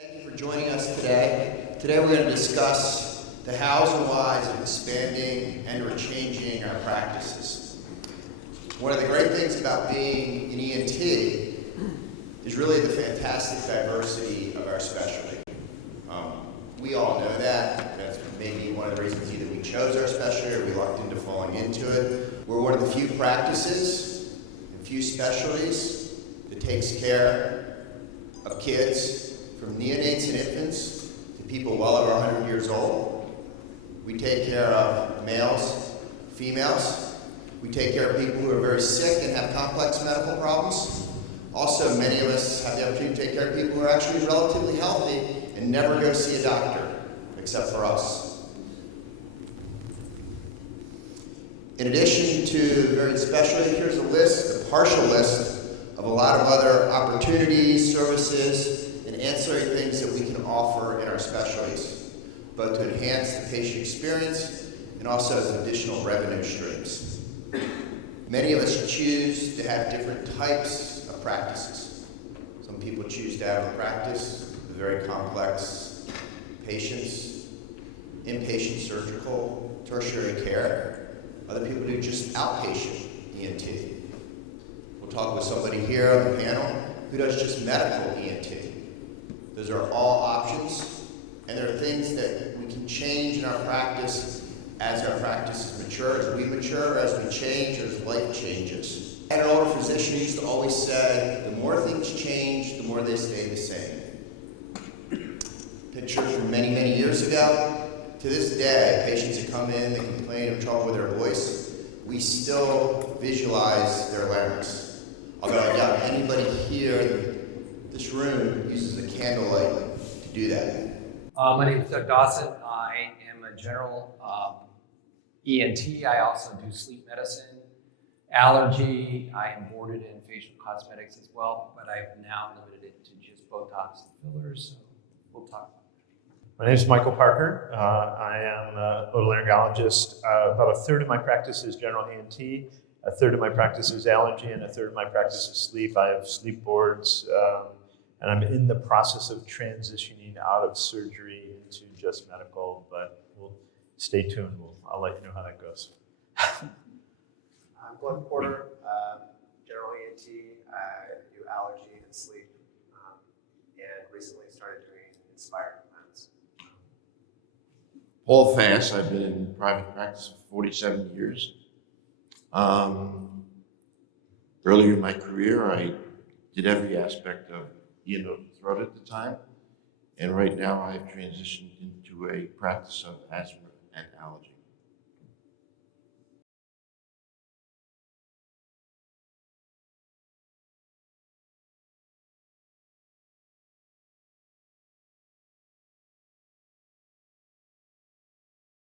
Thank you for joining us today. Today we're going to discuss the hows and whys of expanding and or changing our practices. One of the great things about being an ENT is really the fantastic diversity of our specialty. We all know that. That's maybe one of the reasons either we chose our specialty or we lucked into falling into it. We're one of the few practices and few specialties that takes care of kids from neonates and infants to people well over 100 years old. We take care of males, females. We take care of people who are very sick and have complex medical problems. Also, many of us have the opportunity to take care of people who are actually relatively healthy and never go see a doctor, except for us. In addition to varied specialty, here's a list, a partial list, of a lot of other opportunities, services, and ancillary things that we can offer in our specialties, both to enhance the patient experience and also as additional revenue streams. Many of us choose to have different types of practices. Some people choose to have a practice with very complex patients, inpatient surgical, tertiary care. Other people do just outpatient ENT. We'll talk with somebody here on the panel who does just medical ENT. Those are all options, and there are things that we can change in our practice as our practices mature, as we mature, as we change, as life changes. I had an older physician who used to always say, the more things change, the more they stay the same. Picture from many, many years ago. To this day, patients that come in, they complain of trouble with their voice, we still visualize their larynx. Although I doubt anybody here in this room uses a candlelight to do that. My name is Dawson. I am a general ENT. I also do sleep medicine, allergy. I am boarded in facial cosmetics as well, but I've now limited it to just Botox and fillers, so we'll talk about it. My name is Michael Parker. I am an otolaryngologist. About a third of my practice is general ENT, a third of my practice is allergy, and a third of my practice is sleep. I have sleep boards, and I'm in the process of transitioning out of surgery into just medical, but we'll stay tuned. I'll let you know how that goes. I'm Glen Porter, general ENT. I do allergy and sleep, and recently started doing Inspire plans. Paul Fass. I've been in private practice for 47 years. Earlier in my career, I did every aspect of ear, nose, and throat at the time, and right now I've transitioned into a practice of asthma and allergy.